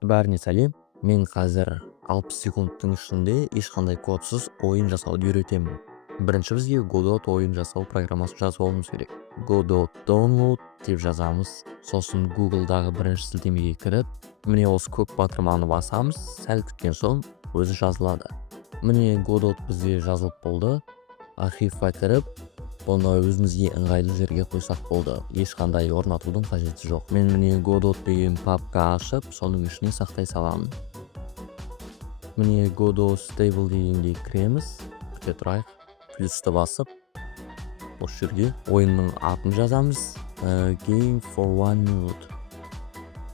Бәріне сәлем. Мен қазір 60 секундтың ішінде ешқандай кодсыз ойын жасауды үйретемін. Бірінші бізге Godot ойын жасау программасын жазуымыз керек. Godot download деп жазамыз. Сосын Google'дағы бірінші сілтемеге кіріп, міне осы көк батырманы басамыз. Сәл күткен соң өзі жазылады. Міне Godot бізде жазылып болды. Архивқа кіріп, оны өзімізге ыңғайлы жерге қойсақ болды. Ешқандай орнатудың қажеті жоқ. Мен міне Godot деген папка ашып, соның ішіне сақтай саламын. Міне Godot stable дегенге кіреміз. Күте тұрайық. Плюсті басып, осы жерге ойынның атын жазамыз. Game for 1 minute.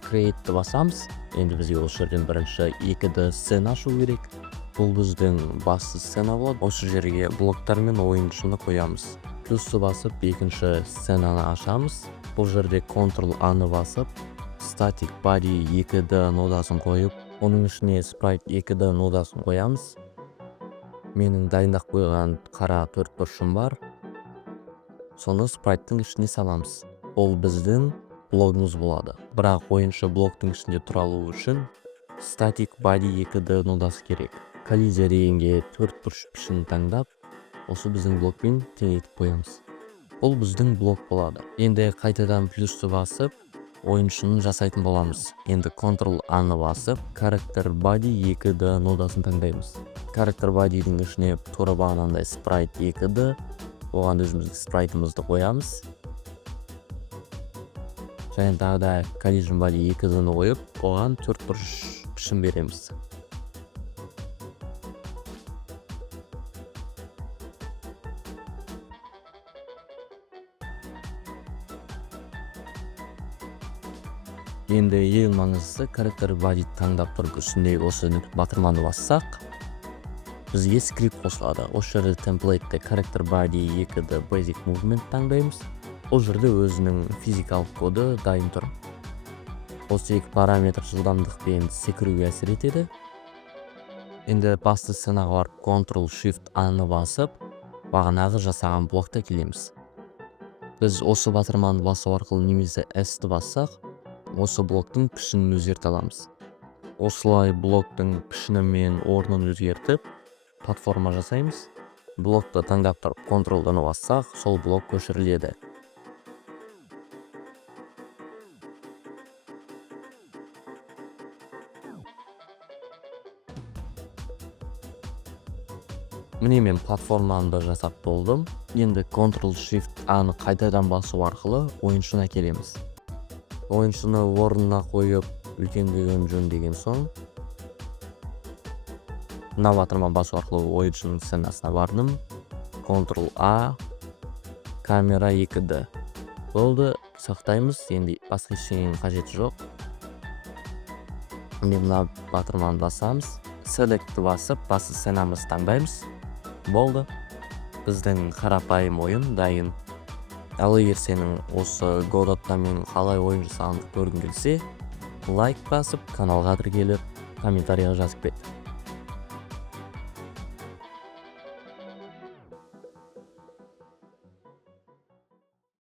Create'ті басамыз. Енді бізге осы жерден бірінші 2D сцена ашу керек. Бұл біздің басты сцена болады. Осы жерге блоктар мен ойыншыны қоямыз. Плюсті басып, екінші сценаны ашамыз. Бұл жерде Ctrl-A-ны басып, Static Body 2D нодасын қойып, оның ішіне Sprite 2D нодасын қоямыз. Менің дайындап қойған қара 4 бұрышым бар. Соны Sprite'тың ішіне саламыз. Ол біздің блогымыз болады. Бірақ ойыншы блоктың ішінде тұра алу үшін Static Body 2D нодасы керек. Коллизия дегенге 4 бұрыш пішінін таңдап, осы біздің блокпен теңейтіп қоямыз. Бұл біздің блок болады. Енді қайтадан плюсті басып, ойыншыны жасайтын боламыз. Енді Ctrl-A-ны басып, Character Body 2D нодасын таңдаймыз. Character Body'дің ішіне тура бағанандай Sprite 2D, оған өзіміздің спрайтымызды қоямыз. Және тағы да Collision Body 2D-ны қойып, оған 4 бұрыш пішін береміз. Енді ең маңыздысы Character Body таңдап тұрып үстіндегі осы батырманы бассақ, бізге скрипт қосылады. Осы жерде темплейтте Character Body 2D Basic Movement таңдаймыз. Ол жерде өзінің физикалық коды дайын тұр. Осы екі параметр жылдамдықпен секіруге әсер етеді. Енді басты сценаға барып Ctrl-Shift-A-ны басып, бағанағы жасаған блокта келеміз. Біз осы батырманы басу арқылы немесе S-ті бассақ, осы блоктың пішінін өзгерте аламыз. Осылай блоктың пішіні мен орнын өзгертіп, платформа жасаймыз. Блокты таңдап тұрып Ctrl-дан бассақ, сол блок көшіріледі. Міне мен платформаны жасап болдым. Енді Ctrl-Shift-A-ны қайтадан басу арқылы ойыншыны әкелеміз. Ойыншыны орнына қойып, үлкендігін жөндеген соң, мына батырманы басу арқылы ойыншының сценасына бардым. Ctrl-A, камера 2D. Болды, сақтаймыз. Енді басқа ештеңенің қажеті жоқ. Мына батырманы басамыз. Select'ті басып, басты сценамызды таңдаймыз. Болды. Біздің қарапайым ойын дайын. Ал егер сенің осы Godot'та мен қалай ойын жасағанды көргің келсе, лайк басып, каналға тіркеліп, комментарияға жазып кет.